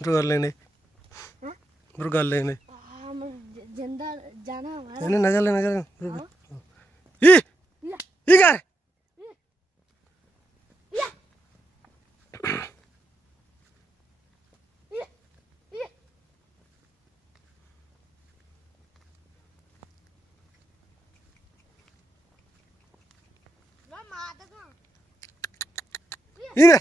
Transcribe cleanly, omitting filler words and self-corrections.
फिर कर लेने हाँ? फिर कर लेने हम जिंदा जाना हमारा नहीं नगर ले नगर हाँ? ये या, ये क्या है या, या, या। मैं मार दूंगा। इधर